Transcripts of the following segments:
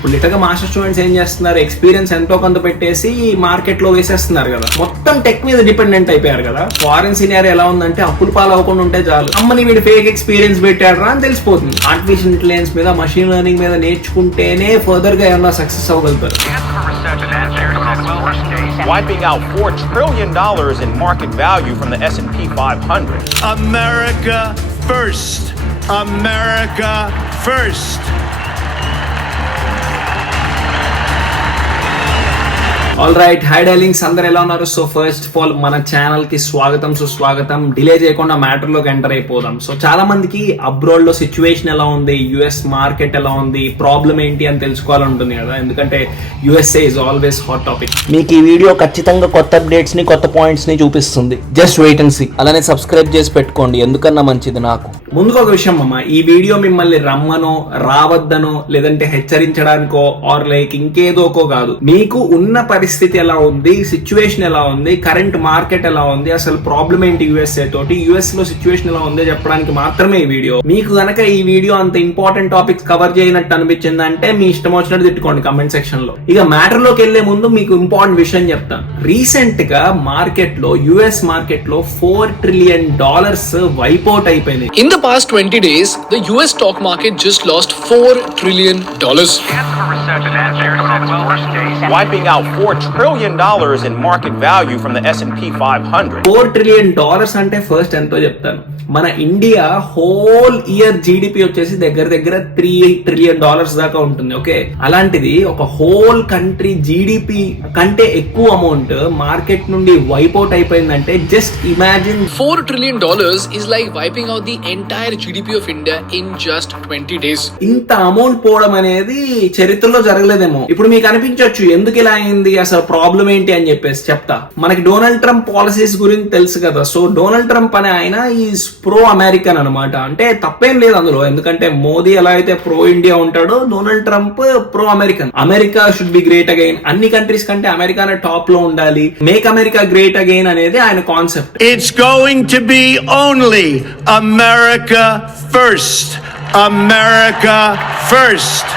ఇప్పుడు లిటర్గా master students ఏం చేస్తున్నారు, ఎక్స్పీరియన్స్ ఎంతో కొంత పెట్టేసి మార్కెట్ లో వేసేస్తున్నారు కదా, మొత్తం టెక్ మీద డిపెండెంట్ అయిపోయారు కదా. ఫారెన్ సినారీ ఎలా ఉందంటే అప్పులు పాలు అవ్వకుండా ఉంటే చాలు, అమ్మని వీడు ఫేక్ ఎక్స్పీరియన్స్ పెట్టాడు అని తెలిసిపోతుంది. ఆర్టిఫిషియల్ ఇంటెలిజెన్స్ మీద, మషిన్ లెర్నింగ్ మీద నేర్చుకుంటేనే ఫర్దర్ గా ఏమన్నా success అవ్వగలుగుతారు. Wiping out $4 trillion in market value from the S&P 500. America first. America first. All right, high డైలింగ్స్, అందరు ఎలా ఉన్నారు? సో ఫస్ట్ ఆఫ్ ఆల్ మన ఛానల్ కి స్వాగతం, సుస్వాగతం. డిలే చేయకుండా మ్యాటర్ లోకి ఎంటర్ అయిపోదాం. సో చాలా మందికి అబ్రాడ్ లో సిచ్యువేషన్ ఎలా ఉంది, యుఎస్ మార్కెట్ ఎలా ఉంది, ప్రాబ్లం ఏంటి అని తెలుసుకోవాలంటుంది కదా, ఎందుకంటే USA is always hot topic. మీకు ఈ వీడియో ఖచ్చితంగా కొత్త అప్డేట్స్ ని, కొత్త పాయింట్స్ ని చూపిస్తుంది. Just wait and see. అలానే సబ్స్క్రైబ్ చేసి పెట్టుకోండి, ఎందుకన్నా మంచిది నాకు. ముందుకు ఒక విషయం అమ్మ, ఈ వీడియో మిమ్మల్ని రమ్మనో, రావద్దనో, లేదంటే హెచ్చరించడానికో ఆర్ లైక్ ఇంకేదోకో కాదు. మీకు ఉన్న పరిస్థితి ఎలా ఉంది, సిచ్యువేషన్ ఎలా ఉంది, కరెంట్ మార్కెట్ ఎలా ఉంది, అసలు ప్రాబ్లం ఏంటి యుఎస్ఏ తోటి, యుఎస్ లో సిచ్యువేషన్ ఎలా ఉంది చెప్పడానికి మాత్రమే ఈ వీడియో. మీకు గనక ఈ వీడియో అంత ఇంపార్టెంట్ టాపిక్స్ కవర్ చేయనట్టు అనిపించిందంటే మీ ఇష్టం వచ్చినట్టు తిట్టుకోండి కమెంట్ సెక్షన్ లో. ఇక మ్యాటర్ లోకి వెళ్లే ముందు మీకు ఇంపార్టెంట్ విషయం చెప్తాను. రీసెంట్ గా మార్కెట్ లో, యుఎస్ మార్కెట్ లో $4 trillion వైపౌట్ అయిపోయింది. In the past 20 days, the US stock market just lost $4 trillion. Wiping out $4 trillion in market value from the S&P 500. $4 trillion అంటే ఫస్ట్ ఎంతో చెప్తాను. మన ఇండియా హోల్ ఇయర్ జీడిపి వచ్చేసి దగ్గర దగ్గర $3 trillion దాకా ఉంటుంది. ఓకే, అలాంటిది ఒక హోల్ కంట్రీ జీడిపి కంటే ఎక్కువ అమౌంట్ మార్కెట్ నుండి వైపౌట్ అయిపోయిందంటే just imagine. $4 trillion is like wiping out the entire GDP of India in just 20 days. ఇంత అమౌంట్ పోవడం అనేది చరిత్రలో జరగలేదేమో. ఇప్పుడు మీకు అనిపించవచ్చు ఎందుకు ఇలా అయింది, అసలు ప్రాబ్లం ఏంటి అని చెప్పేసి చెప్తా. మనకి డొనాల్డ్ ట్రంప్ పాలసీస్ గురించి తెలుసు కదా. సో డొనాల్డ్ ట్రంప్ అనే ఆయన ఈజ్ ప్రో అమెరికన్ అనమాట. అంటే తప్పేం లేదు అందులో, ఎందుకంటే మోదీ ఎలా అయితే ప్రో ఇండియా ఉంటాడో Donald Trump pro American. America should be great again, అన్ని కంట్రీస్ కంటే అమెరికానే టాప్ లో ఉండాలి, మేక్ అమెరికా గ్రేట్ అగైన్ అనేది ఆయన concept. It's going to be only America first. America first.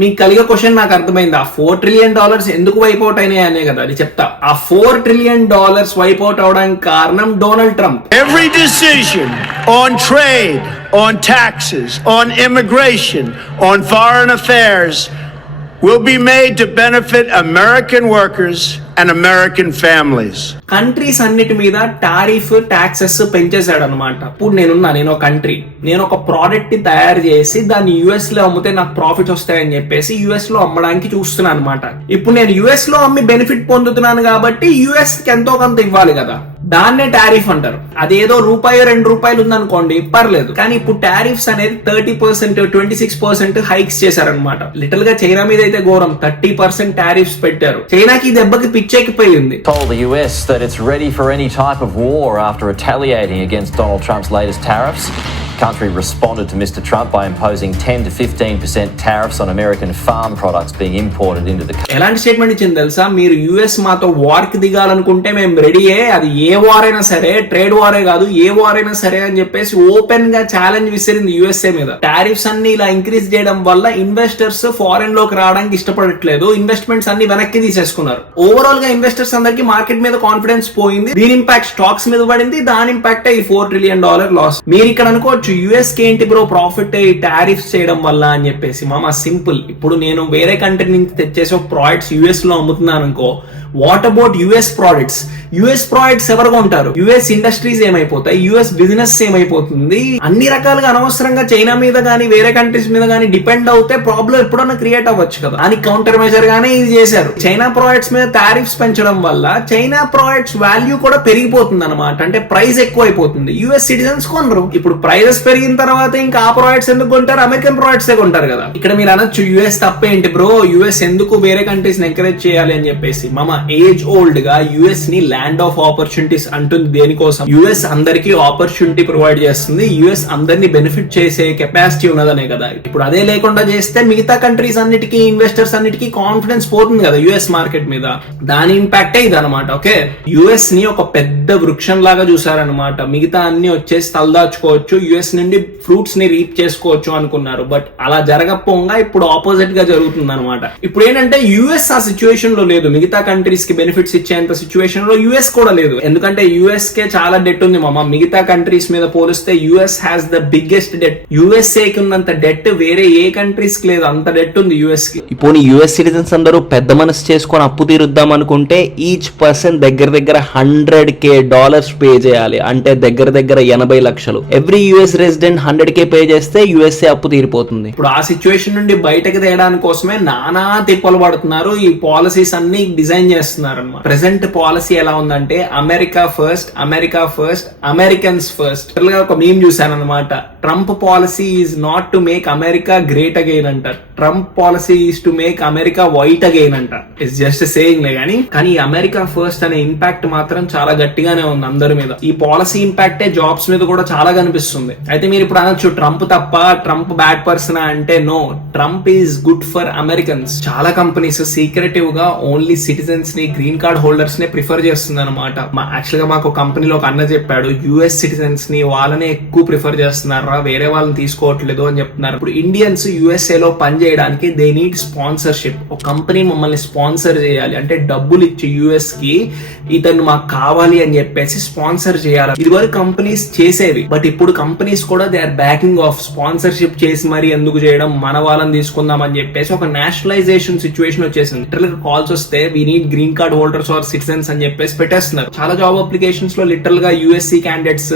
మీకు కలిగే క్వశ్చన్ నాకు అర్థమైంది. ఆ $4 trillion ఎందుకు వైపౌట్ అయినాయి అనే కదా, అది చెప్తా. ఆ $4 trillion వైపౌట్ అవడానికి కారణం Donald Trump. Every decision on trade, on taxes, on immigration, on foreign affairs will be made to benefit American workers and American families. Countries అన్నిటి మీద టారిఫ్, టాక్సెస్ పెంచేశాడు అనమాట. ఇప్పుడు నేను ఒక కంట్రీ, నేను ఒక ప్రోడక్ట్ ని తయారు చేసి దాన్ని యుఎస్ లో అమ్మితే నాకు ప్రాఫిట్ వస్తాయని చెప్పేసి యుఎస్ లో అమ్మడానికి చూస్తున్నాను అనమాట. ఇప్పుడు నేను యుఎస్ లో అమ్మి బెనిఫిట్ పొందుతున్నాను కాబట్టి యుఎస్ కి ఎంతో కొంత ఇవ్వాలి కదా, దాన్నే టారిఫ్ అంటారు. అదేదో ₹2 ఉందనుకోండి పర్లేదు, కానీ ఇప్పుడు టారిఫ్స్ అనేది 30%, 26% హైక్స్ చేశారనమాట. లిటిల్ గా చైనా మీద అయితే ఘోరం, 30% టారిఫ్స్ పెట్టారు. చైనాకి ఈ దెబ్బకి పిచ్చెక్కిపోయింది. Told the US that it's ready for any type of war after retaliating against Donald Trump's latest tariffs. The country responded to Mr. Trump by imposing 10 to 15% tariffs on American farm products being imported into the country. ఎలాంటి statement ఇచ్చింది తెలుసా? మీరు US మాతో war కి దిగాలనుకుంటే మేము రెడీయే, అది a war అయినా సరే, ట్రేడ్ వారే కాదు, ఏ వార్ అయినా సరే అని చెప్పేసి ఓపెన్ గా ఛాలెంజ్ విసిరింది యుఎస్ఏ మీద. టారిఫ్స్ అన్ని ఇలా ఇంక్రీజ్ చేయడం వల్ల ఇన్వెస్టర్స్ ఫారెన్ లోకి రావడానికి ఇష్టపడట్లేదు, ఇన్వెస్ట్మెంట్స్ అన్ని వెనక్కి తీసేసుకున్నారు. ఓవరాల్ గా ఇన్వెస్టర్స్ అందరికి మార్కెట్ మీద కాన్ఫిడెన్స్ పోయింది. దీని ఇంపాక్ట్ స్టాక్స్ మీద పడింది, దాని ఇంపాక్ట్ ఈ $4 trillion లాస్. మీరు ఇక్కడ అనుకోవచ్చు యుఎస్ కి ఏంటి బ్రో ప్రాఫిట్ ఈ టారిఫ్స్ చేయడం వల్ల అని చెప్పేసి. మామ సింపుల్, ఇప్పుడు నేను వేరే కంట్రీ నుంచి తెచ్చేసి ఒక ప్రోడక్ట్స్ యుఎస్ లో అమ్ముతున్నాను అనుకో, what about US products? US products ఎవరు కొంటారు? యుఎస్ ఇండస్ట్రీస్ ఏమైపోతాయి, యుఎస్ బిజినెస్ ఏమైపోతుంది? అన్ని రకాలుగా అనవసరంగా చైనా మీద గానీ వేరే కంట్రీస్ మీద గానీ డిపెండ్ అవుతే ప్రాబ్లం ఎప్పుడన్నా క్రియేట్ అవ్వచ్చు కదా. దానికి కౌంటర్ మెజర్ గానే ఇది చేశారు. చైనా ప్రోడక్ట్స్ మీద టారిఫ్స్ పెంచడం వల్ల చైనా ప్రోడక్ట్స్ వాల్యూ కూడా పెరిగిపోతుంది అనమాట. అంటే ప్రైస్ ఎక్కువ అయిపోతుంది, యుఎస్ సిటిజన్స్ కొనరు. ఇప్పుడు ప్రైజెస్ పెరిగిన తర్వాత ఇంకా ఆ ప్రోడక్ట్స్ ఎందుకు కొంటారు? అమెరికన్ ప్రోడక్ట్స్ కొంటారు కదా. ఇక్కడ మీరు అనొచ్చు యుఎస్ తప్పేంటి బ్రో, యుఎస్ ఎందుకు వేరే కంట్రీస్ ని ఎంకరేజ్ చేయాలి అని చెప్పేసి. మామ ఏజ్ ఓల్డ్ గా యుఎస్ ని ల్యాండ్ ఆఫ్ ఆపర్చునిటీస్ అంటుంది. దేనికోసం? యుఎస్ అందరికి ఆపర్చునిటీ ప్రొవైడ్ చేస్తుంది, యుఎస్ అందరినీ బెనిఫిట్ చేసే కెపాసిటీ ఉన్నదనే కదా. ఇప్పుడు అదే లేకుండా చేస్తే మిగతా కంట్రీస్ అన్నిటికీ, ఇన్వెస్టర్స్ అన్నిటికీ కాన్ఫిడెన్స్ పోతుంది కదా యుఎస్ మార్కెట్ మీద. దాని ఇంపాక్టే ఇది అనమాట. ఓకే, యుఎస్ ని ఒక పెద్ద పెద్ద వృక్షం లాగా చూసారనమాట. మిగతా అన్ని వచ్చేసి తలదాచుకోవచ్చు, యుఎస్ నుండి ఫ్రూట్స్ ని రీప్ చేసుకోవచ్చు అనుకున్నారు. బట్ అలా జరగకపోగా ఇప్పుడు ఆపోజిట్ గా జరుగుతుంది అనమాట. ఇప్పుడు ఏంటంటే యుఎస్ ఆ సిచ్యువేషన్ లో లేదు, మిగతా కంట్రీస్ కి బెనిఫిట్స్ ఇచ్చేంత సిచ్యువేషన్ లో యుఎస్ కూడా లేదు. ఎందుకంటే యుఎస్ కే చాలా డెట్ ఉంది మామ. మిగతా కంట్రీస్ మీద పోలిస్తే US has the biggest debt. USA కి ఉన్నంత డెట్ వేరే ఏ కంట్రీస్ కి లేదు, అంత డెట్ ఉంది యుఎస్ కి. ఇప్పుడు యుఎస్ సిటిజన్స్ అందరూ పెద్ద మనసు చేసుకొని అప్పు తీరుద్దాం అనుకుంటే ఈచ్ పర్సన్ దగ్గర $100,000 పే చేయాలి. అంటే దగ్గర 80 లక్షలు. Every US resident $100K pay చేస్తే యుఎస్ఏ అప్పు తీరిపోతుంది. ఇప్పుడు ఆ సిచ్యువేషన్ నుండి బయటకు తేయడానికి కోసమే నానా తిప్పలు పడుతున్నారు, ఈ పాలసీస్ అన్ని డిజైన్ చేస్తున్నారు అన్నమాట. ప్రెసెంట్ పాలసీ ఎలా ఉందంటే అమెరికా ఫస్ట్, అమెరికన్స్ ఫస్ట్. ఒక మీమ్ చూసాను అనమాట. Trump policy is not to make America great again అంటారు, Trump policy is to make America white again అంటారు. ఇట్స్ జస్ట్ సేయింగ్ లే కానీ అమెరికా ఫస్ట్ అనే ఇంపాక్ట్ మాత్రం చాలా గట్టిగానే ఉంది అందరి మీద. ఈ పాలసీ ఇంపాక్టే జాబ్స్ మీద కూడా చాలా కనిపిస్తుంది. అయితే మీరు ఇప్పుడు అనొచ్చు ట్రంప్ తప్ప, ట్రంప్ బ్యాడ్ పర్సన్ అంటే no, Trump is good for Americans. చాలా కంపెనీస్ సీక్రెటివ్ గా ఓన్లీ సిటిజన్స్ ని, గ్రీన్ కార్డ్ హోల్డర్స్ ని ప్రిఫర్ చేస్తుంది అనమాట. యాక్చువల్ గా మాకు కంపెనీలో ఒక అన్న చెప్పాడు, యుఎస్ సిటిజన్స్ ని వాళ్ళనే ఎక్కువ ప్రిఫర్ చేస్తున్నారా, వేరే వాళ్ళని తీసుకోవట్లేదు అని చెప్తున్నారు. ఇప్పుడు ఇండియన్స్ యుఎస్ఏ లో పని చేయడానికి దే నీడ్ స్పాన్సర్షిప్. ఒక కంపెనీ మమ్మల్ని స్పాన్సర్ చేయాలి అంటే డబ్బులు ఇచ్చి యుఎస్ కి ఇతను మాకు కావాలి అని చెప్పేసి స్పాన్సర్ చేయాలి. ఇదివరకు కంపెనీస్ చేసేవి, బట్ ఇప్పుడు కంపెనీస్ కూడా they are backing off sponsorship చేసి మరి ఎందుకు చేయడం, మన వాళ్ళని తీసుకుందాం అని చెప్పేసి ఒక నేషనలైజేషన్ సిచ్యువేషన్ వచ్చేసింది. లిటరల్ గా కాల్స్ వస్తే we need green card holders or citizens అని చెప్పేసి పెట్టేస్తున్నారు. చాలా జాబ్ అప్లికేషన్స్ లో లిటరల్ గా USC candidates,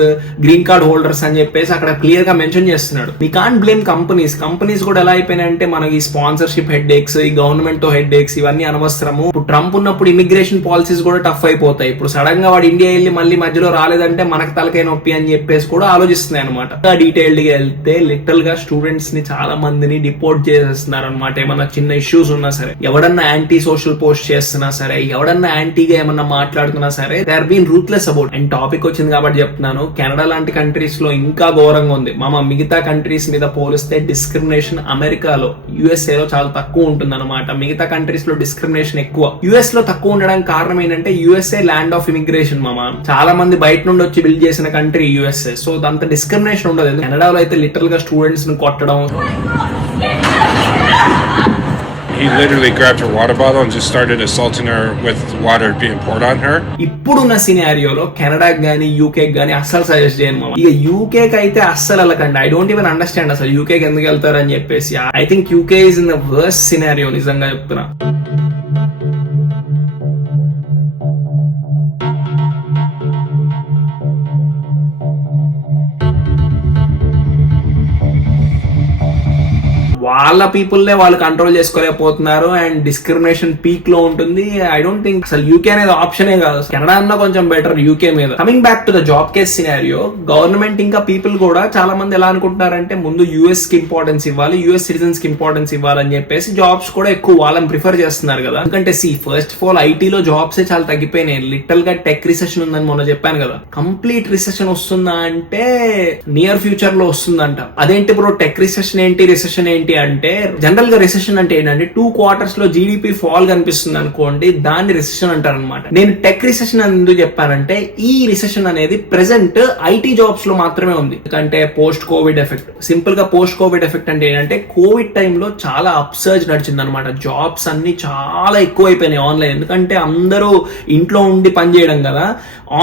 green card holders అని చెప్పేసి అక్కడ క్లియర్ గా మెన్షన్ చేస్తున్నాడు. వీ కాంట్ బ్లేమ్ కంపెనీస్ కూడా ఎలా అయిపోయినాయంటే మనకి స్పాన్సర్షిప్ హెడ్ ఏక్స్, ఈ గవర్నమెంట్ తో హెడ్ ఏక్స్ ఇవన్నీ అనవసరము. ఇప్పుడు ట్రంప్ ఉన్నప్పుడు ఇమిగ్రేషన్ పాలసీస్ కూడా టఫ్ అయిపోతాయి. ఇప్పుడు సడన్ గా వాడు ఇండియా వెళ్ళి మళ్ళీ మధ్యలో రాలేదంటే మనకు తలకై నొప్పి అని చెప్పేసి కూడా ఆలోచిస్తున్నాయి అనమాట. డీటెయిల్డ్ గా వెళ్తే లిటరల్ గా స్టూడెంట్స్ ని చాలా మందిని డిపోర్ట్ చేసేస్తున్నారు అనమాట. ఏమన్నా చిన్న ఇష్యూస్ ఉన్నా సరే, ఎవడన్నా యాంటీ సోషల్ పోస్ట్ చేస్తున్నా సరే, ఎవడన్నా యాంటీగా ఏమన్నా మాట్లాడుతున్నా సరే, they are been ruthless about. And topic వచ్చింది కాబట్టి చెప్తున్నాను, కెనడా లాంటి కంట్రీస్ లో ఇంకా ఘోరంగా ఉంది మామ. మిగతా కంట్రీస్ మీద పోలిస్తే డిస్క్రిమినేషన్ అమెరికాలో, యుఎస్ఏ లో చాలా తక్కువ ఉంటుంది అనమాట. మిగతా కంట్రీస్ లో డిస్క్రిమినేషన్ ఎక్కువ. యుఎస్ లో తక్కువ ఉండడానికి కారణం ఏంటంటే యుఎస్ఏ ల్యాండ్ ఆఫ్ ఇమిగ్రేషన్ మామ. చాలా మంది బయట నుండి వచ్చి బిల్డ్ చేసిన కంట్రీ యుఎస్ఏ. సో అంత డిస్క్రిమినేషన్ ఉండదు. కెనడాలో అయితే లిటరల్ గా స్టూడెంట్స్ ని కొట్టడం. He literally grabbed her water bottle and just started assaulting her with water being poured on her. ఇప్పుడున్న సినారియోలో కెనడాకి గానీ యూకేకి గానీ అస్సలు సజెస్ట్ చేయను మామ. ఇక యూకేకి అయితే అస్సలు వెళ్ళకండి. ఐ డోంట్ ఈవెన్ అండర్స్టాండ్ అసలు యూకేకి ఎందుకు వెళ్తారని చెప్పేసి. I think UK is in the worst scenario, నిజంగా చెప్తున్నా. వాళ్ళ పీపుల్నే వాళ్ళు కంట్రోల్ చేసుకోలేకపోతున్నారు అండ్ డిస్క్రిమినేషన్ పీక్ లో ఉంటుంది. ఐ డోంట్ థింక్ అసలు యూకే అనేది ఆప్షనే కాదు. కెనడా అన్నా కొంచెం బెటర్ యూకే మీద. Coming back to the job case scenario, government ఇంకా పీపుల్ కూడా చాలా మంది ఎలా అనుకుంటున్నారంటే ముందు యూఎస్ కి ఇంపార్టెన్స్ ఇవ్వాలి, యూఎస్ సిటిజన్స్ కి ఇంపార్టెన్స్ ఇవ్వాలని చెప్పేసి జాబ్స్ కూడా ఎక్కువ వాళ్ళని ప్రిఫర్ చేస్తున్నారు కదా. ఎందుకంటే ఫస్ట్ ఆఫ్ ఆల్ ఐటీలో జాబ్స్ చాలా తగ్గిపోయినాయి. లిటరల్ గా టెక్ రిసెషన్ ఉందని మొన్న చెప్పాను కదా. కంప్లీట్ రిసెషన్ వస్తుందా అంటే నియర్ ఫ్యూచర్ లో వస్తుందంట. అదేంటి బ్రో టెక్ రిసెషన్ ఏంటి, రిసెషన్ ఏంటి అంటే, జనరల్ గా రిసెషన్ అంటే ఏంటంటే 2 quarters లో జీడిపి ఫాల్ కనిపిస్తుంది అనుకోండి, దాన్ని రిసెషన్ అంటారు అనమాట. నేను టెక్ రిసెషన్ అని ఎందుకు చెప్పానంటే ఈ రిసెషన్ అనేది ప్రెసెంట్ ఐటీ జాబ్స్ లో మాత్రమే ఉంది. ఎందుకంటే పోస్ట్ కోవిడ్ ఎఫెక్ట్. సింపుల్ గా పోస్ట్ కోవిడ్ ఎఫెక్ట్ అంటే ఏంటంటే కోవిడ్ టైంలో చాలా అప్సర్జ్ నడిచింది అనమాట. జాబ్స్ అన్ని చాలా ఎక్కువ అయిపోయినాయి ఆన్లైన్. ఎందుకంటే అందరూ ఇంట్లో ఉండి పని చేయడం కదా,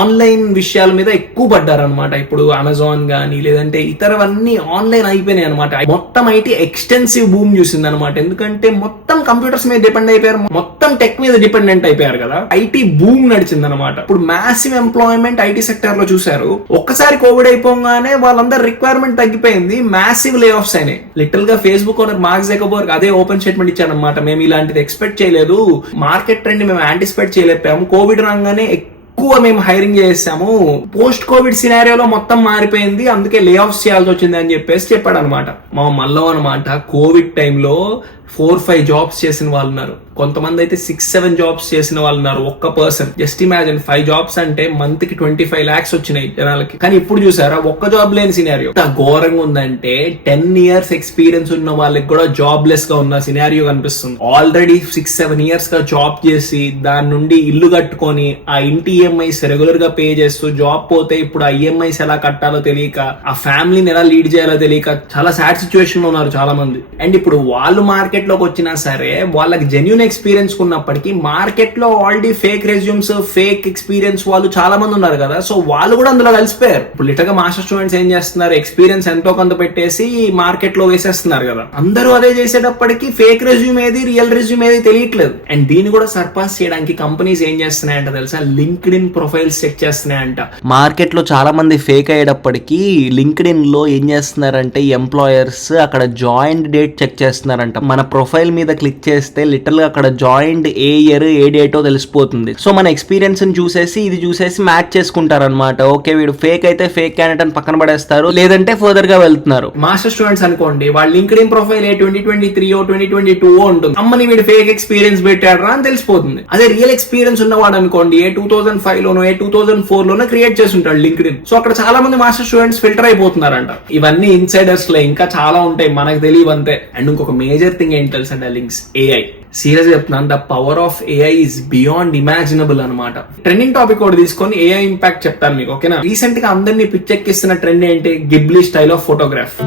ఆన్లైన్ విషయాల మీద ఎక్కువ పడ్డారు అనమాట. ఇప్పుడు అమెజాన్ గానీ లేదంటే ఇతరవన్నీ ఆన్లైన్ అయిపోయినాయి అనమాట. మొత్తం ఐటీ ఎక్స్టెన్సివ్ బూమ్ చూసింది అనమాట. ఎందుకంటే మొత్తం కంప్యూటర్స్ మీద డిపెండ్ అయిపోయారు, మొత్తం టెక్ మీద డిపెండెంట్ అయిపోయారు కదా. ఐటీ బూమ్ నడిచింది అనమాట. ఇప్పుడు మ్యాసివ్ ఎంప్లాయ్మెంట్ ఐటీ సెక్టర్ లో చూసారు. ఒక్కసారి కోవిడ్ అయిపోగానే వాళ్ళందరూ రిక్వైర్మెంట్ తగ్గిపోయింది, మ్యాసివ్ లే ఆఫ్స్ అయినాయి. లిటిల్ గా ఫేస్బుక్ ఓనర్ మార్క్ జకర్బర్గ్ అదే ఓపెన్ స్టేట్మెంట్ ఇచ్చారనమాట. మేము ఇలాంటిది ఎక్స్పెక్ట్ చేయలేదు, మార్కెట్ ట్రెండ్ మేము యాంటిసిపేట్ చేయలేకపోయాము, కోవిడ్ రాగానే ఎక్కువ మేము హైరింగ్ చేసాము, పోస్ట్ కోవిడ్ సినారియోలో మొత్తం మారిపోయింది, అందుకే లే ఆఫ్స్ చేయాల్సి వచ్చింది అని చెప్పేసి చెప్పాడు అనమాట. మా మళ్ళీ అనమాట కోవిడ్ టైంలో 4-5 జాబ్స్ చేసిన వాళ్ళు ఉన్నారు. కొంతమంది అయితే 6-7 జాబ్స్ చేసిన వాళ్ళు ఉన్నారు ఒక్క పర్సన్. జస్ట్ ఇమాజిన్ 5 జాబ్స్ అంటే మంత్ కి 25 lakhs వచ్చినాయి జనాలకి. కానీ ఇప్పుడు చూసారా ఒక్క జాబ్ లేని సినారియో. ఎంత ఘోరంగా ఉందంటే 10 years ఎక్స్పీరియన్స్ ఉన్న వాళ్ళకి కూడా జాబ్ లెస్ గా ఉన్న సినారియో కనిపిస్తుంది. ఆల్రెడీ 6-7 years గా జాబ్ చేసి దాని నుండి ఇల్లు కట్టుకొని ఆ ఇంటి ఈఎంఐస్ రెగ్యులర్ గా పే చేస్తూ జాబ్ పోతే ఇప్పుడు ఆ ఈఎంఐస్ ఎలా కట్టాలో తెలియక ఆ ఫ్యామిలీని ఎలా లీడ్ చేయాలో తెలియక చాలా సాడ్ సిచ్యువేషన్ లో ఉన్నారు చాలా మంది. అండ్ ఇప్పుడు వాళ్ళు మార్కెట్ లోకి వచ్చినా సరే వాళ్ళకి జెన్యూన్ ఎక్స్పీరియన్స్ ఉన్నప్పటికీ మార్కెట్ లో already fake resumes fake experience వాళ్ళు చాలా మంది ఉన్నారు కదా. సో వాళ్ళు కూడా అందులో కలిసిపోయారు. ఇప్పుడు లిటరల్ గా మాస్టర్ స్టూడెంట్స్ ఏం చేస్తున్నారు, ఎక్స్పీరియన్స్ ఎంతో కొంత పెట్టేసి మార్కెట్ లో వేసేస్తున్నారు కదా. అందరూ అదే చేసేటప్పటికి ఫేక్ రెజ్యూమ్ ఏది రియల్ రెజ్యూమ్ ఏది తెలియట్లేదు. అండ్ దీన్ని కూడా సర్పాస్ చేయడానికి కంపెనీస్ ఏం చేస్తున్నాయంట తెలుసా, లింక్డ్ ఇన్ ప్రొఫైల్స్ చెక్ చేస్తున్నాయంట. మార్కెట్ లో చాలా మంది ఫేక్ అయ్యేటప్పటికి లింక్డ్ ఇన్ లో ఏం చేస్తున్నారంటే ఎంప్లాయర్స్ అక్కడ జాయిన్ డేట్ చెక్ చేస్తున్నారంట. మన ప్రొఫైల్ మీద క్లిక్ చేస్తే లిటరల్ గా అక్కడ జాయిన్డ్ ఏ ఇయర్ ఏ డేటో తెలిసిపోతుంది. సో మన ఎక్స్పీరియన్స్ ని చూసేసి ఇది చూసేసి మ్యాచ్ చేసుకుంటారనమాట. ఓకే వీడు ఫేక్ అయితే ఫేక్ క్యాండిడేట్ అని పక్కన పడేస్తారు, లేదంటే ఫర్దర్ గా వెళ్తున్నారు. మాస్టర్ స్టూడెంట్స్ అనుకోండి, వాళ్ళ లింక్డ్ ఇన్ ప్రొఫైల్ 2023 2022 ఉంటుంది. అమ్మని వీడు ఫేక్ ఎక్స్పీరియన్స్ పెట్టారా అని తెలిసిపోతుంది. అదే రియల్ ఎక్స్పీరియన్స్ ఉన్నవాడు అనుకోండి 2005 లోనో 2004 లోనో క్రియేట్ చేసి ఉంటాడు లింక్డ్ ఇన్. సో అక్కడ చాలా మంది మాస్టర్ స్టూడెంట్స్ ఫిల్టర్ అయిపోతున్నారంట. ఇవన్నీ ఇన్సైడర్స్ లో ఇంకా చాలా ఉంటాయి, మనకు తెలియవు అంతే. అండ్ ఇంకొక మేజర్ థింగ్ ఏంటి తెలుసా లింక్స్, ఏఐ. సీరియస్ చెప్తున్నాను, the power of AI is beyond imaginable అనమాట. ట్రెండింగ్ టాపిక్ ఒకటి తీసుకొని ఏఐ ఇంపాక్ట్ చెప్తాను మీకు, ఓకేనా. రీసెంట్ గా అందరినీ పిచ్చెక్కిస్తున్న ట్రెండ్ ఏంటి, గిబ్లీ స్టైల్ ఆఫ్ ఫోటోగ్రాఫ్.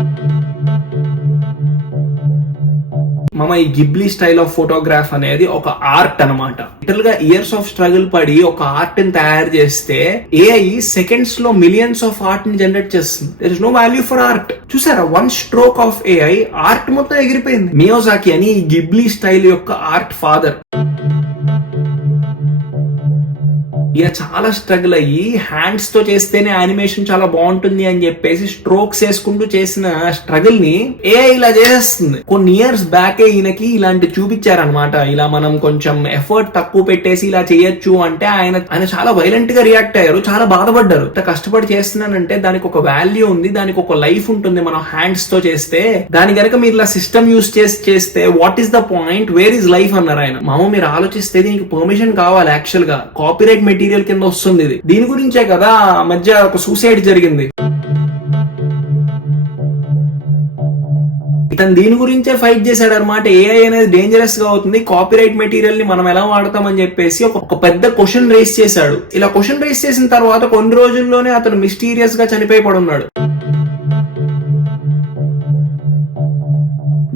మామ ఈ గిబ్లీ స్టైల్ ఆఫ్ ఫోటోగ్రాఫ్ అనేది ఒక ఆర్ట్ అనమాట. లిటరల్ గా ఇయర్స్ ఆఫ్ స్ట్రగుల్ పడి ఒక ఆర్ట్ ని తయారు చేస్తే ఏఐ సెకండ్స్ లో మిలియన్స్ ఆఫ్ ఆర్ట్ ని జనరేట్ చేస్తుంది. There is no value for art. చూసారా, 1 stroke ఆఫ్ ఏఐ ఆర్ట్ మొత్తం ఎగిరిపోయింది. మియాజాకి అని ఈ గిబ్లీ స్టైల్ యొక్క ఆర్ట్ ఫాదర్. ఈయన చాలా స్ట్రగుల్ అయ్యి హ్యాండ్స్ తో చేస్తేనే యానిమేషన్ చాలా బాగుంటుంది అని చెప్పేసి స్ట్రోక్స్ వేసుకుంటూ చేసిన స్ట్రగుల్ ని ఏఐ ఇలా చేసేస్తుంది. కొన్ని ఇయర్స్ బ్యాకే ఈయనకి ఇలాంటి చూపించారనమాట. ఇలా మనం కొంచెం ఎఫర్ట్ తక్కువ పెట్టేసి ఇలా చేయొచ్చు అంటే ఆయన చాలా వైలెంట్ గా రియాక్ట్ అయ్యారు, చాలా బాధపడ్డారు. ఇంత కష్టపడి చేస్తున్నానంటే దానికి ఒక వాల్యూ ఉంది, దానికి ఒక లైఫ్ ఉంటుంది. మనం హ్యాండ్స్ తో చేస్తే దాని కనుక మీరు ఇలా సిస్టమ్ యూస్ చేస్తే what is the point, where is life అన్నారు ఆయన. మామ మీరు ఆలోచిస్తే దీనికి పర్మిషన్ కావాలి. యాక్చువల్ గా కాపీరైట్ మెటీరియల్ కింద వస్తుంది ఇది. దీని గురించే కదా మధ్య ఒక సూసైడ్ జరిగింది. ఇతను దీని గురించే ఫైట్ చేశాడు అనమాట. ఏఐ అనేది డేంజరస్ గా అవుతుంది, కాపీరైట్ మెటీరియల్ ని మనం ఎలా వాడతామని చెప్పేసి ఒక పెద్ద క్వశ్చన్ రేస్ చేశాడు. ఇలా క్వశ్చన్ రేస్ చేసిన తర్వాత కొన్ని రోజుల్లోనే అతను మిస్టీరియస్ గా చనిపోయి పడున్నాడు.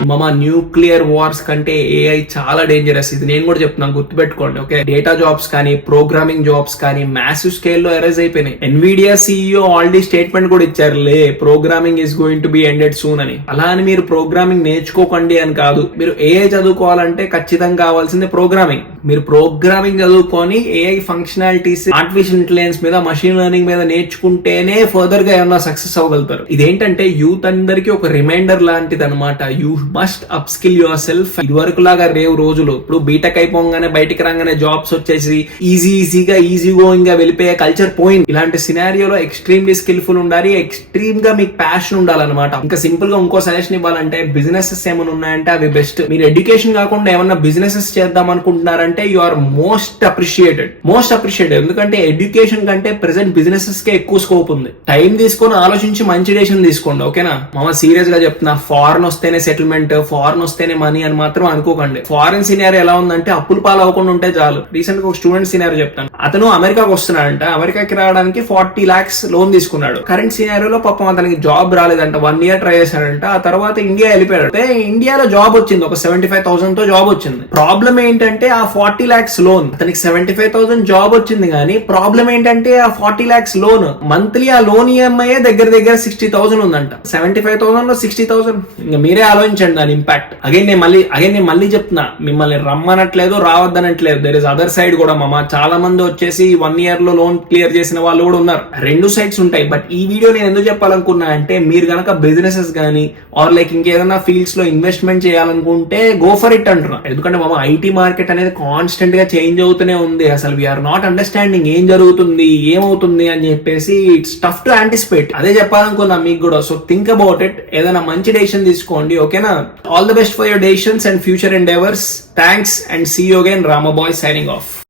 మామ న్యూక్లియర్ వార్స్ కంటే ఏఐ చాలా డేంజరస్. ఇది నేను కూడా చెప్తున్నాను, గుర్తుపెట్టుకోండి. ఓకే, డేటా జాబ్స్ కానీ ప్రోగ్రామింగ్ జాబ్స్ కానీ మ్యాసివ్ స్కేల్ లో ఎరేజ్ అయిపోయినాయి. ఎన్విడియా CEO ఆల్రెడీ స్టేట్మెంట్ కూడా ఇచ్చారులే, programming is going to be ended soon అని. అలా అని మీరు ప్రోగ్రామింగ్ నేర్చుకోకండి అని కాదు. మీరు ఏఐ చదువుకోవాలంటే ఖచ్చితంగా కావాల్సింది ప్రోగ్రామింగ్. మీరు ప్రోగ్రామింగ్ చదువుకొని ఏఐ ఫంక్షనాలిటీస్, ఆర్టిఫిషియల్ ఇంటెలిజెన్స్ మీద, మషిన్ లెర్నింగ్ మీద నేర్చుకుంటేనే ఫర్దర్ గా ఏమన్నా సక్సెస్ అవ్వగలుగుతారు. ఇదేంటంటే యూత్ అందరికి ఒక రిమైండర్ లాంటిది అనమాట. You must up skill your self. ఇదివరకు లాగా రేవు రోజులు. ఇప్పుడు బీటెక్ అయిపోగానే బయటికి రాగానే జాబ్స్ వచ్చేసి ఈజీ గోయింగ్ గా వెళ్ళిపోయే కల్చర్ పోయింది. ఇలాంటి సినారియోలో ఎక్స్ట్రీమ్లీ స్కిల్ఫుల్ ఉండాలి, ఎక్స్ట్రీమ్ గా మీకు ప్యాషన్ ఉండాలన్నమాట. ఇంకా సింపుల్ గా ఇంకో సజెషన్ ఇవ్వాలంటే బిజినెసెస్ ఏమైనా ఉన్నాయంటే అవి బెస్ట్. మీరు ఎడ్యుకేషన్ కాకుండా ఏమన్నా బిజినెసెస్ చేద్దాం అనుకుంటున్నారంటే యు ఆర్ మోస్ట్ అప్రిషియేటెడ్. ఎందుకంటే ఎడ్యుకేషన్ కంటే ప్రెసెంట్ బిజినెసెస్ కే ఎక్కువ స్కోప్ ఉంది. టైం తీసుకొని ఆలోచించి మంచి డెసిషన్ తీసుకోండి, ఓకేనా. మామ సీరియస్ గా చెప్తున్నా, ఫారెన్ వస్తేనే సెటిల్మెంట్, ఫారెన్ వస్తేనే మనీ అని మాత్రం అనుకోకండి. ఫారెన్ సినారియో ఎలా ఉందంటే అప్పులు పాలవకుండా ఉంటే చాలు. రీసెంట్ గా ఒక స్టూడెంట్ సినారియో చెప్తాను. అతను అమెరికాకి వస్తున్నాడంట. అమెరికాకి రావడానికి 40 lakhs లోన్ తీసుకున్నాడు. కరెంట్ సినారియోలో పాపం అతనికి జాబ్ రాలేదంట. 1 year ట్రై చేశాడంట. ఆ తర్వాత ఇండియా వెళ్ళిపోయాడు. ఇండియాలో జాబ్ వచ్చింది, ఒక 75,000 తో జాబ్ వచ్చింది. ప్రాబ్లం ఏంటంటే ఆ 40 lakhs లోన్, అతనికి 75,000 జాబ్ వచ్చింది కానీ ప్రాబ్లం ఏంటంటే ఆ 40 lakhs లోన్ మంత్లీ ఆ లోన్ ఈఎంఐ దగ్గర 60,000 ఉందంట. 75,000 లో 60,000. ఇంకా మీరే ఆలోచించండి దాని ఇంపాక్ట్. అగైన్ నేను మళ్ళీ చెప్తున్నా, మిమ్మల్ని రమ్మనట్లేదు, రావద్దనట్లేదు. దర్ ఇస్ అదర్ సైడ్ కూడా మామ. చాలా మంది వచ్చేసి 1 year లో లోన్ క్లియర్ చేసిన వాళ్ళు కూడా ఉన్నారు. రెండు సైడ్స్ ఉంటాయి. బట్ ఈ వీడియో నేను ఎందుకు చెప్పాలనుకున్నా అంటే, మీరు గనక బిజినెసెస్ గానీ ఆర్ లైక్ ఇంకేదైనా ఫీల్డ్స్ లో ఇన్వెస్ట్మెంట్ చేయాలనుకుంటే గో ఫర్ ఇట్ అంటున్నా. ఎందుకంటే మామ ఐటీ మార్కెట్ అనేది కాన్స్టెంట్ గా చేంజ్ అవుతూనే ఉంది. అసలు వీఆర్ నాట్ అండర్స్టాండింగ్ ఏం జరుగుతుంది, ఏమవుతుంది అని చెప్పేసి ఇట్స్ టఫ్ టు యాంటిసిపేట్. అదే చెప్పాలనుకున్నా మీకు కూడా. So think about it. ఏదైనా మంచి డెసిషన్ తీసుకోండి, ఓకేనా. అంటున్నారు. All the best for your decisions and future endeavours. Thanks and see you again. Ramaboy signing off.